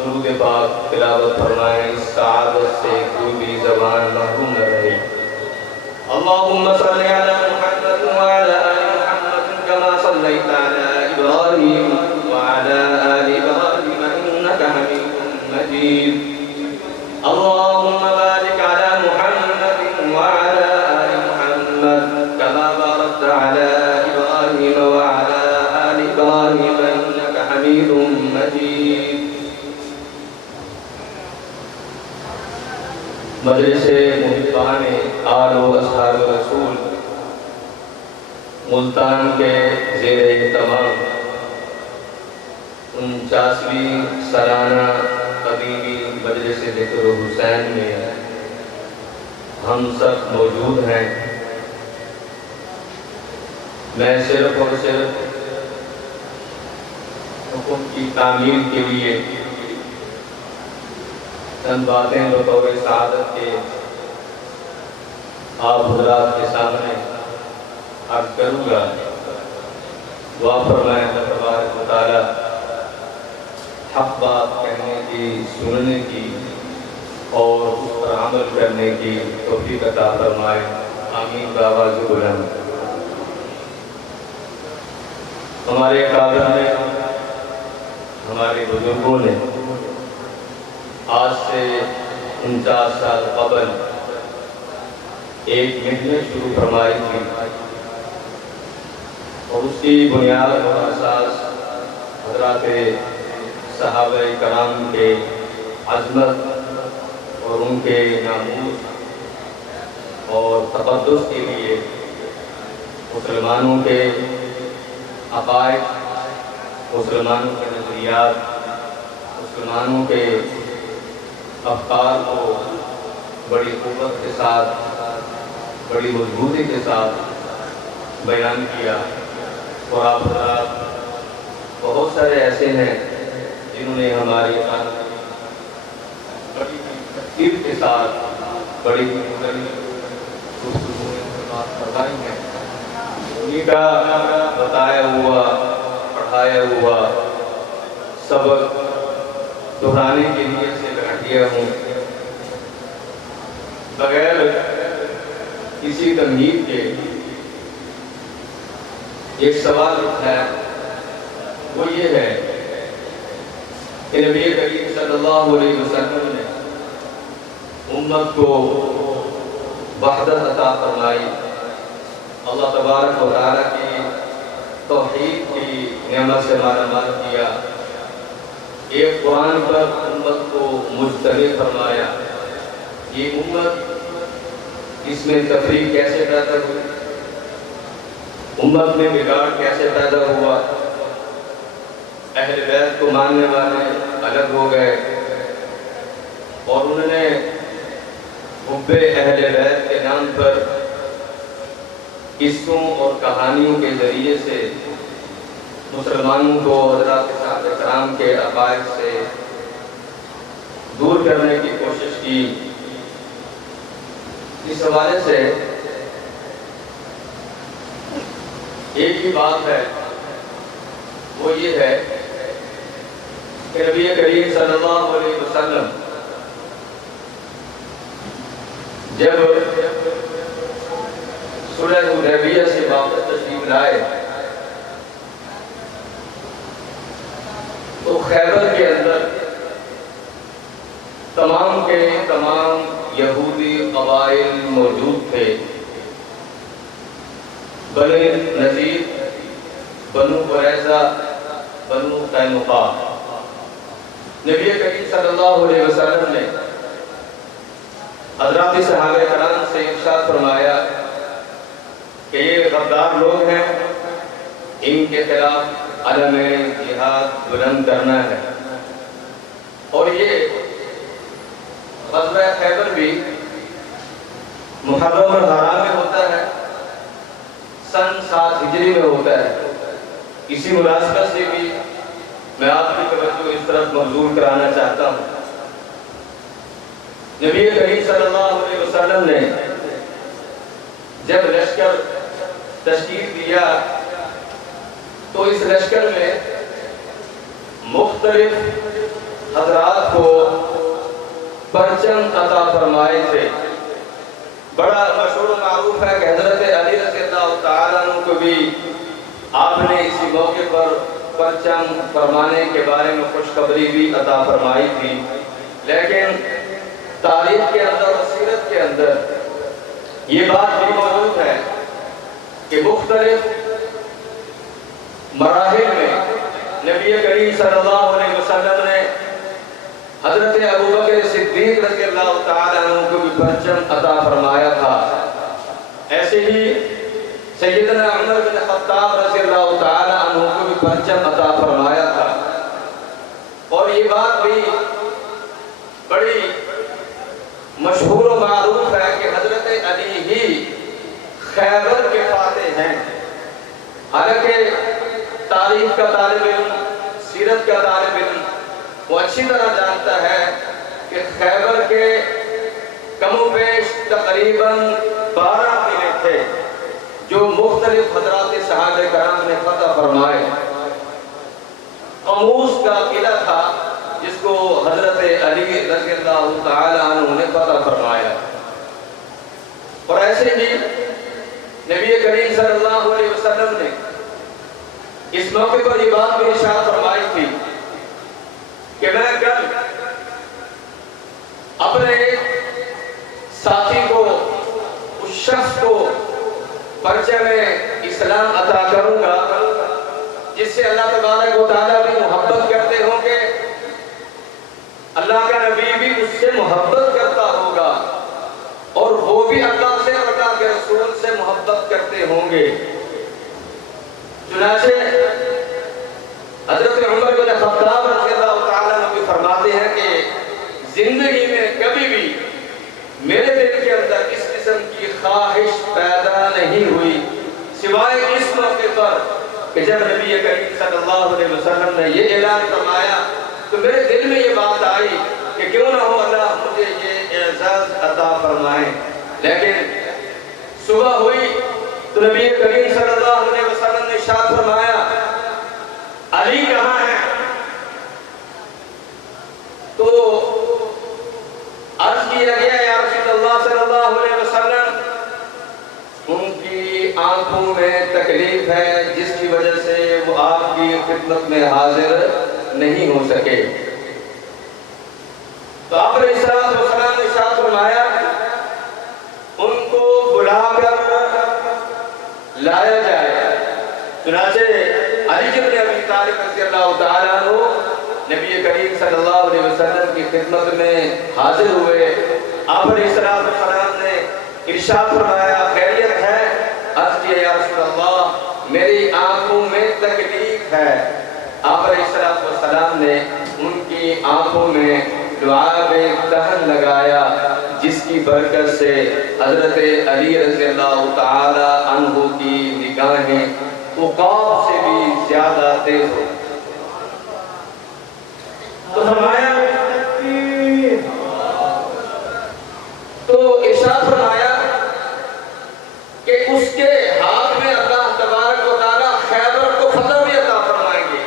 درود پاک تلاوت فرمائیں، اس سعادت سے کوئی بھی زبان محروم نہ رہے۔ اللہم صلی علی محمد وعلی آل محمد کما صلیت علی ابراہیم وعلی آل ابراہیم انک حمید مجید۔ اللہم بارک علی محمد وعلی آل محمد کما بارکت علی ابراہیم وعلی آل ابراہیم انک حمید مجید۔ مجلس محبان آل و اصحاب رسول ملتان کے زیر اہتمام 49ویں سالانہ قدیمی مجلس ذکر حسین میں ہم سب موجود ہیں۔ میں صرف اور صرف حکم کی تعمیل کے لیے چند باتیں بطور سعادت کے آپ حضرات کے سامنے عرض کروں گا۔ دعا فرمائیں اللہ تبارک و تعالی حق بات کہنے کی، سننے کی اور اس پر عمل کرنے کی توفیق عطا فرمائے، آمین بآواز بلند۔ ہمارے اکابر نے، ہمارے بزرگوں نے آج سے 49 سال قبل ایک محنت شروع فرمائی تھی، اور اس کی بنیاد اور اساس حضرات صحابہ کرام کے عظمت اور ان کے ناموس اور تقدس کے لیے مسلمانوں کے عقائد، مسلمانوں کے نظریات، مسلمانوں کے افکار کو بڑی قوت کے ساتھ، بڑی مضبوطی کے ساتھ بیان کیا۔ اور آپ حضرات بہت سارے ایسے ہیں جنہوں نے ہماری بڑی ترتیب کے ساتھ بڑی بات فرمائی ہے۔ انہیں کا بتایا ہوا، پڑھایا ہوا سبق دہرانے کے لیے سے بیٹھ گیا ہوں، بغیر کسی تمہید کے ایک سوال اٹھایا، وہ یہ ہے کہ نبی کریم صلی اللہ علیہ وسلم نے امت کو وحدت عطا فرمائی، اللہ تبارک و تعالیٰ کی توحید کی نعمت سے مالا مال کیا، ایک قرآن پر امت کو مجتمع فرمایا۔ یہ امت، اس میں تفریق کیسے پیدا ہوئی، امت میں بگاڑ کیسے پیدا ہوا، اہل بیت کو ماننے والے الگ ہو گئے، اور انہوں نے حب اہل بیت کے نام پر قصوں اور کہانیوں کے ذریعے سے مسلمانوں کو حضرات صحابہ کرام کے عقائد سے دور کرنے کی کوشش کی۔ اس حوالے سے ایک ہی بات ہے، وہ یہ ہے کہ نبی کریم صلی اللہ علیہ وسلم جب صلح حدیبیہ سے واپس تشریف لائے تو خیبر کے اندر تمام کے تمام یہودی قبائل موجود تھے، بنی نذیر، بنو قریظہ، بنو قینقاع۔ نبی کریم صلی اللہ علیہ وسلم نے حضرات صحابہ کرام سے ارشاد فرمایا کہ یہ غدار لوگ ہیں، ان کے خلاف علم جہاد بلند کرنا ہے۔ اور یہ غزوہ خیبر بھی محرم الحرام میں ہوتا ہے، سن 7 ہجری میں ہوتا ہے۔ اسی مناسبت سے بھی میں آپ کی توجہ اس طرف مبذول کرانا چاہتا ہوں۔ نبی کریم صلی اللہ علیہ وسلم نے جب لشکر تشکیل دیا تو اس لشکر میں مختلف حضرات کو پرچم عطا فرمائے تھے۔ بڑا مشہور و معروف ہے کہ حضرت علی رضی اللہ تعالیٰ عنہ کو بھی آپ نے اسی موقع پر پرچم فرمانے کے بارے میں خوشخبری بھی عطا فرمائی تھی، لیکن تاریخ کے اندر اور سیرت کے اندر یہ بات بھی موجود ہے کہ مختلف مراحل میں نبی کریم صلی اللہ علیہ وسلم نے حضرت ابوبکر صدیق رضی اللہ تعالیٰ عنہ کو بھی پرچم عطا فرمایا تھا۔ ایسے ہی سیدنا عمر بن خطاب رضی اللہ تعالیٰ عنہ کو بھی پرچم عطا فرمایا تھا، اور یہ بات بھی بڑی مشہور و معروف ہے کہ حضرت علی ہی خیبر کے فاتح ہیں۔ حالانکہ تاریخ کا طالب علم، سیرت کا طالب علم وہ اچھی طرح جانتا ہے کہ خیبر کے کم و بیش تقریباً 12 قلعے تھے جو مختلف حضرات صحابہ کرام نے فتح فرمائے۔ قموس کا قلعہ تھا جس کو حضرت علی رضی اللہ تعالیٰ عنہ نے فتح فرمایا، اور ایسے ہی نبی کریم صلی اللہ علیہ وسلم نے اس موقع پر یہ بات بھی ارشاد فرمائی تھی کہ میں کل اپنے ساتھی کو، اس شخص کو پرچم اسلام عطا کروں گا جس سے اللہ تبارک و تعالیٰ بھی محبت کرتے ہوں گے، اللہ کا نبی بھی اس سے محبت کرتا ہوگا، اور وہ بھی اللہ سے اور اللہ کے رسول سے محبت کرتے ہوں گے۔ چنانچہ حضرت عمر بن خطاب رضی اللہ تعالیٰ عنہ بھی فرماتے ہیں کہ زندگی میں کبھی بھی میرے دل کے اندر اس قسم کی خواہش پیدا نہیں ہوئی سوائے اس موقع پر کہ جب نبی کریم صلی اللہ علیہ وسلم نے یہ اعلان فرمایا تو میرے دل میں یہ بات آئی کہ کیوں نہ ہو اللہ مجھے یہ اعزاز عطا فرمائے۔ لیکن صبح ہوئی تو نبی کریم صلی اللہ علیہ وسلم نے ارشاد فرمایا علی کہاں ہے؟ تو عرض کیا گیا یا رسول اللہ صلی اللہ علیہ وسلم ان کی آنکھوں میں تکلیف ہے جس کی وجہ سے وہ آپ کی خدمت میں حاضر نہیں ہو سکے۔ تو آپ علیہ السلام نے ارشاد فرمایا ان کو بلا کر لایا جائے۔ چنانچہ علی بن ابی طالب رضی اللہ تعالیٰ عنہ نبی کریم صلی اللہ علیہ وسلم کی خدمت میں حاضر ہوئے۔ آپ علیہ السلام نے ارشاد فرمایا خیریت ہے؟ عرض کیا یا رسول اللہ میری آنکھوں میں تکلیف ہے۔ آپ علیہ السلام نے ان کی آنکھوں میں لعاب دہن لگایا جس کی برکت سے حضرت علی رضی اللہ تعالی عنہ کی نگاہیں عقاب سے بھی زیادہ تیز ہو۔ تو فرمایا تو ارشاد فرمایا کہ اس کے ہاتھ میں اللہ تبارک و تعالی خیبر کو فتح بھی عطا فرمائیں گے۔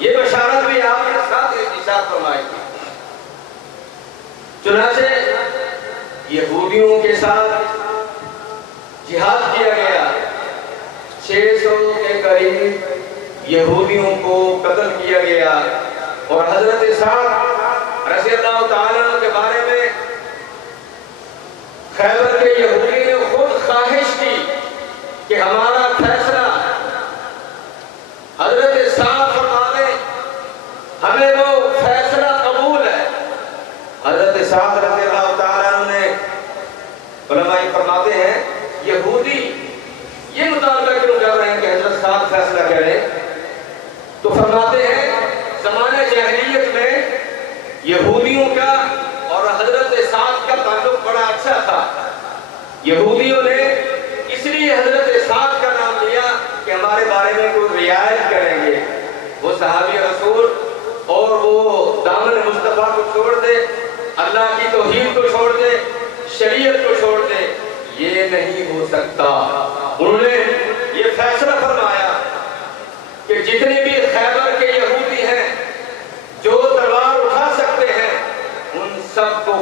یہ بشارت بھی آپ کے ساتھ ارشاد فرمائی تھی۔ چنانچہ یہودیوں کے ساتھ جہاد کیا گیا، 600 کے قریب یہودیوں کو قتل کیا گیا، اور حضرت سعد رضی اللہ تعالیٰ عنہ کے بارے میں خیبر کے یہودی نے خود خواہش کی کہ ہمارا فیصلہ حضرت سعد فرما دیں، ہمیں وہ فیصلہ قبول ہے۔ حضرت سعد رضی اللہ تعالیٰ عنہ نے علماء فرماتے ہیں یہودی یہ مطالبہ کیوں کر رہے ہیں کہ حضرت سعد فیصلہ کریں؟ تو فرماتے ہیں زمانہ جاہلیت میں یہودیوں کا اور حضرت سعد کا تعلق بڑا اچھا تھا۔ یہودیوں نے اس لیے حضرت سعد کا نام لیا کہ ہمارے بارے میں کوئی رعایت کریں گے، وہ صحابی رسول اور وہ دامن مصطفیٰ کو چھوڑ دے، اللہ کی توحید کو چھوڑ دے، شریعت کو چھوڑ دے، یہ نہیں ہو سکتا۔ انہوں نے یہ فیصلہ فرمایا کہ جتنے بھی خیبر کے یہودی ہیں جو تلوار اٹھا سکتے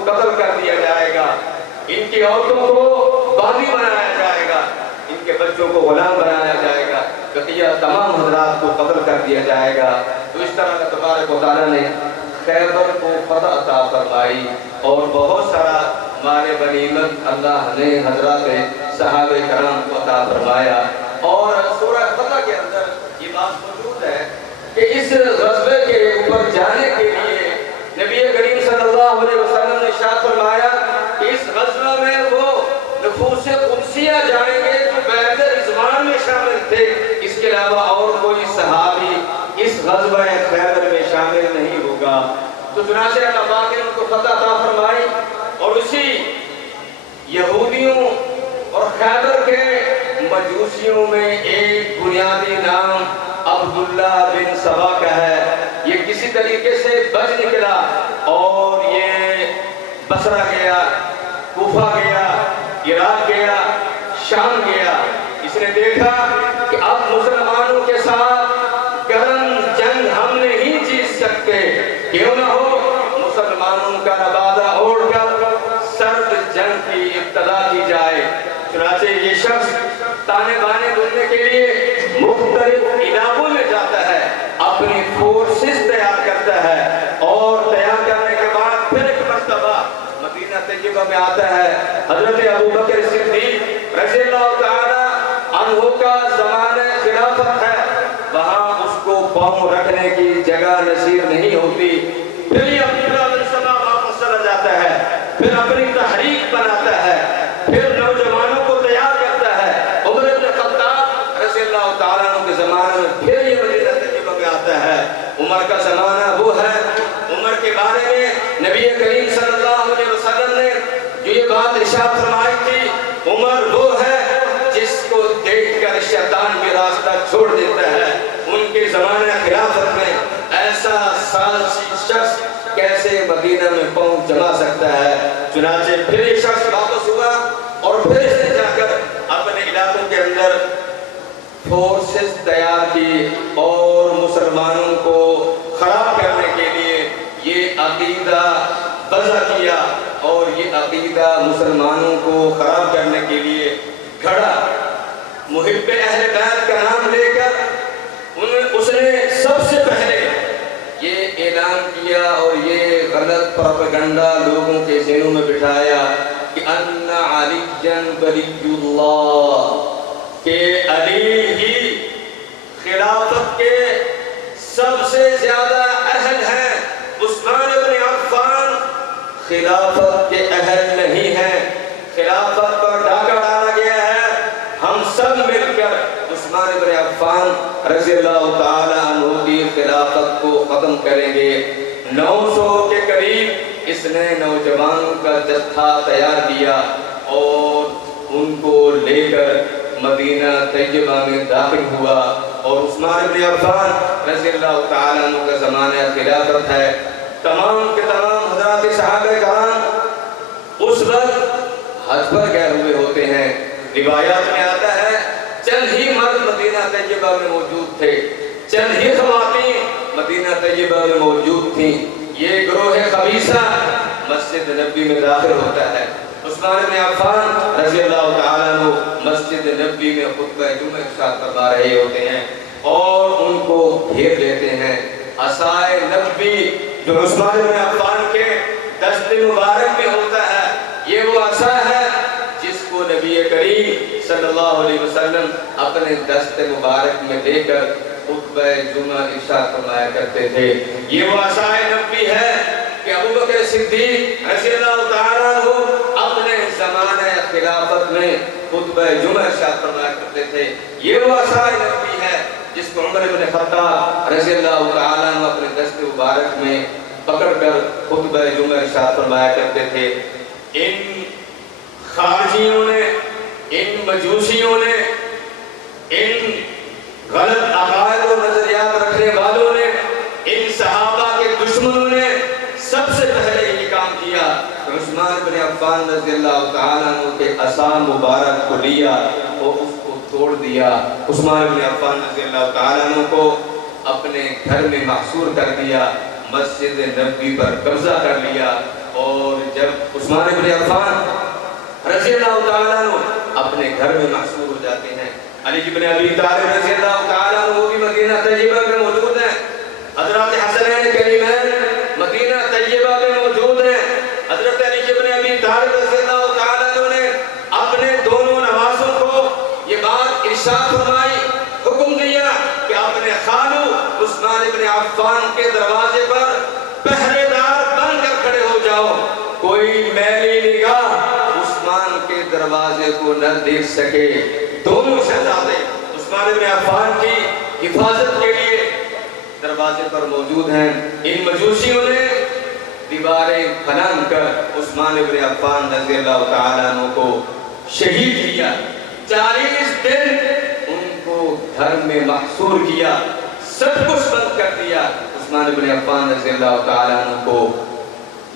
قتل کر دیا جائے گا، ان کی عورتوں کو باندی بنایا جائے گا، ان کے بچوں کو غلام بنایا جائے گا، بقیہ تمام حضرات کو قتل کر دیا جائے گا۔ تو اس طرح اللہ تبارک و تعالیٰ نے خیبر کو فتح عطا فرمائی اور بہت سارا مال غنیمت اللہ نے حضرات صحابہ کرام کو عطا فرمایا۔ اور سورہ فتح کے اندر یہ بات موجود ہے کہ اس غزوے کے اوپر جانے کے لیے نبی کریم صلی اللہ علیہ وسلم نے ارشاد فرمایا کہ اس غزوہ میں وہ نفوس قدسیہ جائیں گے جو بیعت رضوان میں شامل تھے، اس کے علاوہ اور کوئی صحابی اس غزوہ خیبر میں شامل نہیں ہوگا۔ تو چنانچہ اللہ پاک نے ان کو فتح عطا فرمائی اور اسی یہودیوں اور خیبر کے مجوسیوں میں ایک بنیادی نام عبداللہ بن سبا کا ہے۔ یہ کسی طریقے سے بچ نکلا اور یہ بصرہ گیا، کوفہ گیا، عراق گیا، شام گیا۔ اس نے دیکھا کہ اب مسلمانوں کے ساتھ گرم جنگ ہم نہیں جیت سکتے، کیوں نہ ہو مسلمانوں کا لبادہ اوڑھ کر سرد جنگ کی ابتدا کی جائے۔ چنانچہ یہ شخص تانے بانے ڈھونڈنے کے لیے مختلف علاقوں میں جاتا ہے، اپنی فورسز تیار کرتا ہے اور تیار کرنے کے بعد پھر ایک مرتبہ مدینہ طیبہ میں آتا ہے۔ حضرت ابوبکر صدیق رضی اللہ تعالی عنہ کا زمانہ خلافت ہے، وہاں اس کو پاؤں رکھنے کی جگہ نصیب نہیں ہوتی۔ پھر یہ عبداللہ بن سبا واپس چلا جاتا ہے، پھر اپنی تحریک بناتا ہے، پھر نوجوانوں کو تیار کرتا ہے۔ عمر بن خطاب رضی اللہ تعالیٰ عنہ کے زمانے میں پھر یہ مدینہ طیبہ میں آتا ہے۔ عمر کا زمانہ وہ ہے، عمر کے بارے میں نبی کریم صلی اللہ علیہ وسلم نے جو یہ بات ارشاد فرمائی تھی، عمر وہ ہے جس کو دیکھ کر شیطان بھی راستہ چھوڑ دیتا ہے۔ ان کے زمانہ خلافت میں ایسا سالسی شخص کیسے مدینہ میں پاؤں جما سکتا ہے؟ چنانچہ پھر ایک شخص واپس ہوا اور پھر اس نے جا کر اپنے علاقوں کے اندر فورسز تیار کی اور مسلمانوں کو خراب کرنے کے لیے یہ عقیدہ وضع کیا اور یہ عقیدہ مسلمانوں کو خراب کرنے کے لیے گھڑا۔ محب اہل بیت کا نام لے کر اس نے سب سے پہلے یہ اعلان کیا اور یہ غلط پروپیگنڈا لوگوں کے ذہنوں میں بٹھایا کہ ان علی ولی اللہ، کہ علی ہی خلافت کے سب سے زیادہ اہل ہیں، عثمان بن عفان خلافت کے اہل نہیں ہیں۔ خلافت پر ڈاکہ ڈالا گیا ہے، ہم سب مل کر عثمان بن عفان رضی اللہ تعالی عنہ کی خلافت کو ختم کریں گے۔ 900 کے قریب اس نے نوجوانوں کا جتھا تیار کیا اور ان کو لے کر مدینہ طیبہ میں داخل ہوا اور عثمان بن عفان رضی اللہ تعالی عنہ کا زمانہ خلافت ہے۔ تمام کے تمام حضرات صحابہ کرام اس وقت حج پر گئے ہوئے ہوتے ہیں۔ روایات میں آتا ہے چند ہی مرد مدینہ طیبہ میں موجود تھے، چند ہی خواتین مدینہ طیبہ میں موجود تھیں۔ یہ گروہ خبیثہ مسجد نبی میں داخل ہوتا ہے۔ عثمان بن عفان رضی اللہ تعالیٰ عنہ مسجد نبی میں خطبہ جمعہ ارشاد فرما رہے ہوتے ہیں اور ان کو گھیر لیتے ہیں۔ عصائے نبی جو عثمان بن عفان کے دست مبارک میں ہوتا ہے، یہ وہ عصا ہے جس کو نبی کریم صلی اللہ علیہ وسلم اپنے دست مبارک میں لے کر خطبہ جمعہ ارشاد فرمایا کرتے تھے۔ یہ وہ عصائے نبی ہے کہ ابوبکر صدیق رضی اللہ تعالیٰ عنہ اپنے زمانہ خلافت میں خطبہ جمعہ ارشاد فرمایا کرتے تھے۔ یہ وہ عصائے نبی ہے جس کو عمر بن خطاب رضی اللہ تعالیٰ عنہ اپنے دست مبارک میں پکڑ کر خطبہ جمعہ ارشاد فرمایا کرتے تھے۔ ان خارجیوں نے، ان مجوسیوں نے، ان غلط عقائد و نظریات رکھنے والوں نے، ان صحابہ کے دشمنوں نے سب سے پہلے یہ کام کیا کہ عثمان بن عفان رضی اللہ تعالیٰ عنہ کے عصا مبارک کو لیا اور اس کو توڑ دیا۔ عثمان بن عفان رضی اللہ تعالیٰ عنہ کو اپنے گھر میں محصور کر دیا، مسجد نبوی پر قبضہ کر لیا اور جب عثمان ابن عفان رضی اللہ تعالیٰ عنہ اپنے گھر میں محصور ہو جاتے ہیں، علی ابن ابی طالب رضی اللہ تعالیٰ عنہ وہ بھی مدینہ طیبہ میں موجود ہیں، حضرات حسنین کریمین مدینہ طیبہ میں موجود ہیں، حضرت علی ابن ابی طالب رضی اللہ تعالیٰ عنہ نے اپنے دونوں نوازوں کو یہ بات ارشاد فرمائی، حکم دیا کہ اپنے خالو عثمان ابن عفان کے دروازے پر پہرے دار بن کر کھڑے ہو جاؤ، کوئی میلی نگاہ عثمان کے دروازے کو نہ دیکھ سکے۔ دونوں شہزادے عثمان ابن عفان کی حفاظت کے لیے دروازے پر موجود ہیں۔ ان مجوسیوں نے دیواریں بلند کر عثمان ابن عفان رضی اللہ تعالیٰ عنہ کو شہید کیا، 40 دن ان کو گھر میں محصور کیا، سب کچھ بند کر دیا عثمان ابن عفان رضی اللہ تعالیٰ عنہ کو،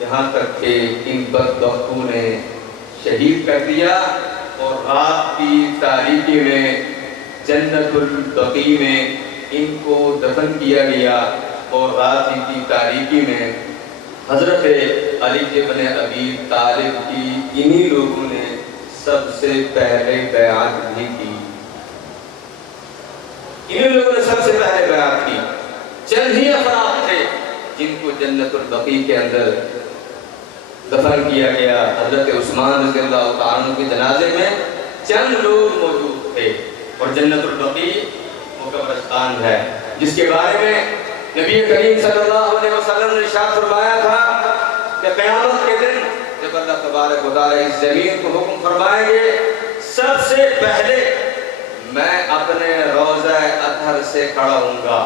یہاں تک کہ ان بدبختوں نے شہید کر دیا اور رات کی تاریکی میں جنت البقیع میں ان کو دفن کیا گیا، اور رات کی تاریکی میں حضرت علی ابن ابی طالب کی انہی لوگوں نے سب سے پہلے بیعت بھی کی، انہی لوگوں نے سب سے پہلے بیعت کی۔ چند ہی افراد تھے جن کو جنت البقیع کے اندر دفن کیا گیا۔ حضرت عثمان رضی اللہ تعالیٰ عنہ کے جنازے میں چند لوگ موجود تھے، اور جنت البقیع وہ قبرستان ہے جس کے بارے میں نبی کریم صلی اللہ علیہ وسلم نے ارشاد فرمایا تھا کہ قیامت کے دن جب اللہ تبارک و تعالیٰ اس زمین کو حکم فرمائیں گے، سب سے پہلے میں اپنے روضہ اطہر سے کھڑا ہوں گا،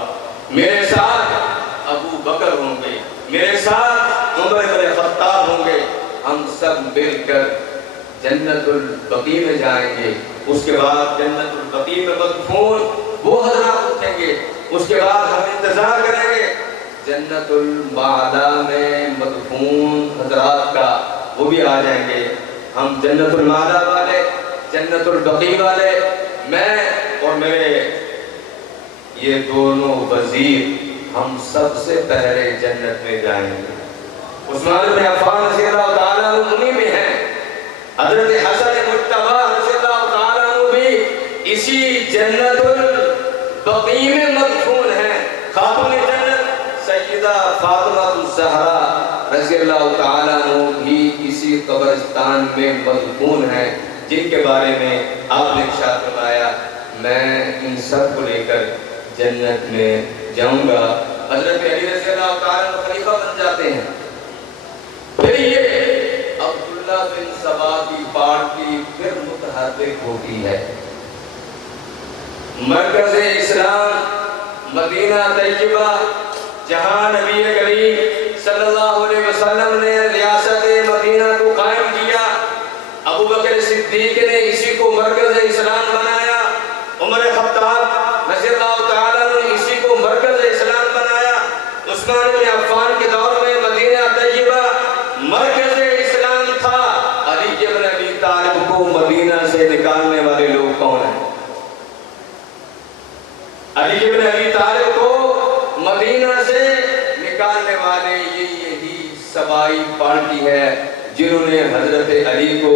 میرے ساتھ ابو بکر ہوں گے، میرے ساتھ عمر بن خطاب ہوں گے، ہم سب مل کر جنت البقیع میں جائیں گے۔ اس کے بعد جنت البقیع میں مدفون وہ حضرات اٹھیں گے، اس کے بعد ہم انتظار کریں گے جنت المعلا میں مدفون حضرات کا، وہ بھی آ جائیں گے۔ ہم جنت المعلا والے، جنت البقیع والے، میں اور میرے یہ دونوں وزیر، ہم سب سے پہلے جنت میں جائیں گے۔ عثمان بن عفان رضی اللہ تعالیٰ عنہ انہی میں ہیں، حضرت حسن مجتبی رضی اللہ تعالیٰ عنہ بھی اسی جنت البقیع میں مدفون ہیں۔ خاتون جنت سیدہ فاطمہ الزہرا رضی اللہ تعالیٰ عنہ بھی اسی قبرستان میں مدفون ہیں، جن کے بارے میں آپ نے ارشاد فرمایا میں ان سب کو لے کر جنت میں جاؤں گا۔ حضرت علی رضی اللہ تعالیٰ عنہ خلیفہ بن جاتے ہیں۔ پھر یہ عبداللہ بن سبا کی پارٹی پھر متحرک ہوتی ہے۔ مرکز اسلام مدینہ طیبہ، جہاں نبی کریم صلی اللہ علیہ وسلم نے ریاست مدینہ کو قائم کیا، ابو بکر صدیق نے اسی کو مرکز اسلام بنایا، عمر خطاب رضی اللہ تعالیٰ نے اسی کو مرکز اسلام بنایا، عثمان بن عفان کے دور میں مدینہ طیبہ مرکز اسلام تھا۔ علی ابن ابی طالب کو مدینہ سے نکالنے والے لوگ کون ہیں؟ علی ابن ابی طالب کو مدینہ سے نکالنے والے یہی سبائی پارٹی ہے، جنہوں نے حضرت علی کو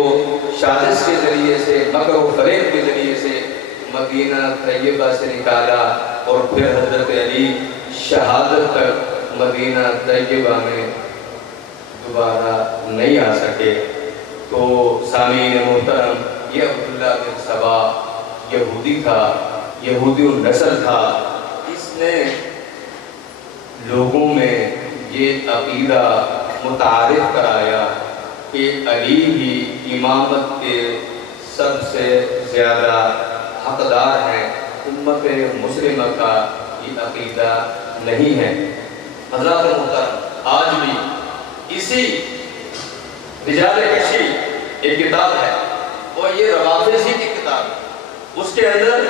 سازش کے ذریعے سے، مکر و فریب کے ذریعے سے مدینہ طیبہ سے نکالا، اور پھر حضرت علی شہادت تک مدینہ طیبہ میں دوبارہ نہیں آ سکے۔ تو سامعین محترم، یہ عبداللہ بن سبا یہودی تھا، یہودی النسل تھا، اس نے لوگوں میں یہ عقیدہ متعارف کرایا کہ علی ہی امامت کے سب سے زیادہ حقدار ہیں، امت مسلمہ کا یہ عقیدہ نہیں ہے۔ حضرات محترم، آج بھی اسی رجال کشی ایک کتاب ہے، اور یہ روافضی کی کتاب، اس کے اندر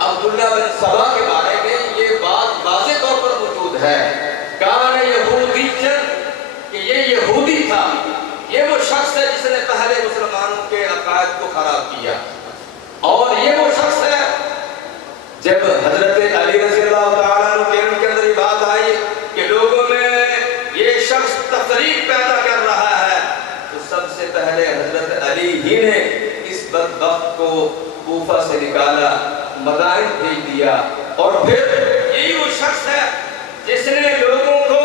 عبداللہ بن سبا کے بارے میں یہ بات واضح طور پر موجود ہے، کان یہودی کہ یہ یہودی تھا، یہ وہ شخص ہے جس نے پہلے مسلمانوں کے عقائد کو خراب کیا، اور یہ وہ شخص ہے جب حضرت علی رضی اللہ تعالیٰ عنہ کے اندر یہ بات آئی کہ لوگوں میں یہ شخص تفریق پیدا کر رہا ہے، ہی نے اس بدبخت کو کوفہ سے نکالا، مدائن بھیج دیا، اور پھر یہی وہ شخص ہے جس نے لوگوں کو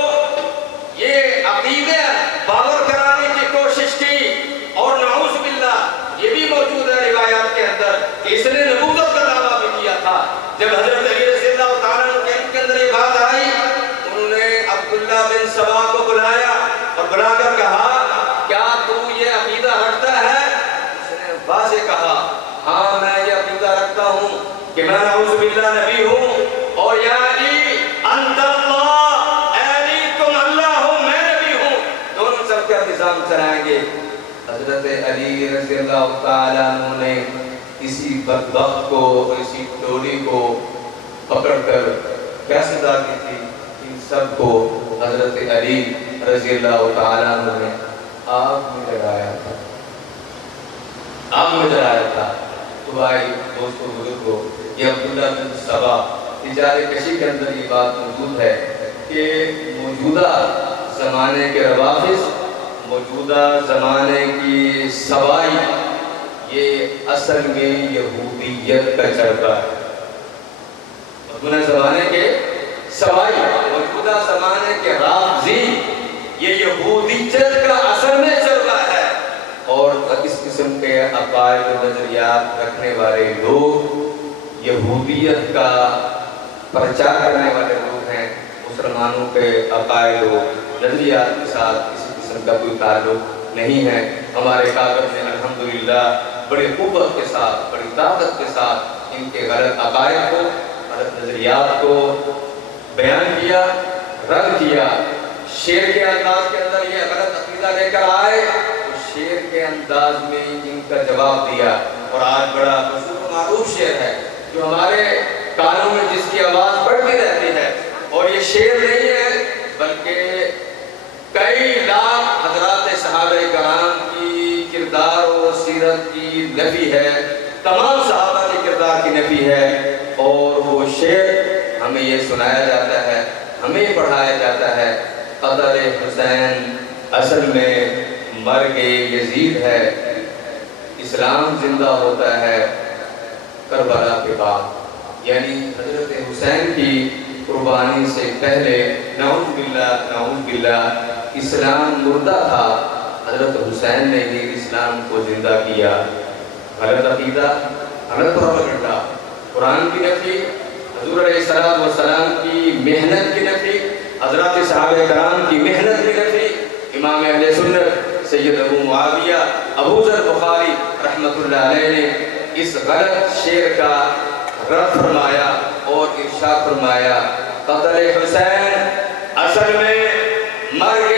یہ عقیدہ باور کرانے کی کوشش کی، اور نعوذ باللہ یہ بھی موجود ہے روایات کے اندر کہ اس نے نبوت کا دعویٰ بھی کیا تھا۔ جب حضرت علی رضی اللہ تعالیٰ عنہ کے اندر یہ بات آئی، انہوں نے عبداللہ بن سبا کو بلایا اور بلا کر کہا کیا تو یہ عقیدہ رکھتا ہے؟ اس نے واضح کہا ہاں میں یہ عقیدہ رکھتا ہوں کہ میں نعوذ باللہ نبی ہوں، اور یا علی انت اللہ، اے علی تم اللہ ہو میں نبی ہوں، دونوں سب کا نظام چلائیں گے۔ حضرت علی رضی اللہ تعالیٰ عنہ نے اسی بدبخت کو، اسی ٹولی کو پکڑ کر کیا سزا دی تھی؟ ان سب کو حضرت علی رضی اللہ تعالیٰ عنہ نے آگ میں جلایا تھا، آگ میں جلایا تھا۔ تو بھائی دوستو بزرگو، یہ عبداللہ بن سبا تجارے کشی کے اندر یہ بات موجود ہے کہ موجودہ زمانے کے روافظ، موجودہ زمانے کی سوائی، یہ اصل میں یہودیت کا چربہ ہے۔ موجودہ زمانے کے سوائی، موجودہ زمانے کے رافضی، یہ یہودیت کا اصل میں چربہ ہے، اور اس قسم کے عقائد و نظریات رکھنے والے لوگ یہودیت کا پرچار کرنے والے لوگ ہیں۔ مسلمانوں کے عقائد و نظریات کے ساتھ کسی قسم کا کوئی تعلق نہیں ہے۔ ہمارے کاغذ نے الحمدللہ بڑی قوت کے ساتھ، بڑی طاقت کے ساتھ ان کے غلط عقائد کو، غلط نظریات کو بیان کیا، رد کیا۔ شعر کے انداز کے اندر یہ غلط عقیدہ لے کر آئے، شعر کے انداز میں ان کا جواب دیا، اور آج بڑا مشہور و معروف شعر ہے جو ہمارے کانوں میں جس کی آواز بڑھتی رہتی ہے، اور یہ شعر نہیں ہے بلکہ کئی لاکھ حضرات صحابہ کرام کی کردار و سیرت کی نفی ہے، تمام صحابہ کے کردار کی نفی ہے، اور وہ شعر ہمیں یہ سنایا جاتا ہے، ہمیں پڑھایا جاتا ہے۔ قتل حسین اصل میں مرگ یزید ہے، اسلام زندہ ہوتا ہے کربلا کے بعد، یعنی حضرت حسین کی قربانی سے پہلے نعوذ باللہ اسلام مردہ تھا، حضرت حسین نے ہی اسلام کو زندہ کیا۔ غلط عقیدہ، غلط پروپیگنڈا، قرآن کی نفی، حضور علیہ السلام کی محنت کی نفی، حضرات صحابہ کرام کی محنت کی نفی، امام اہل سنت سید ابو معاویہ ابو ذر بخاری رحمۃ اللہ علیہ نے اس غلط شعر کا رد فرمایا اور ارشاد فرمایا قتل حسین اصل میں مرگ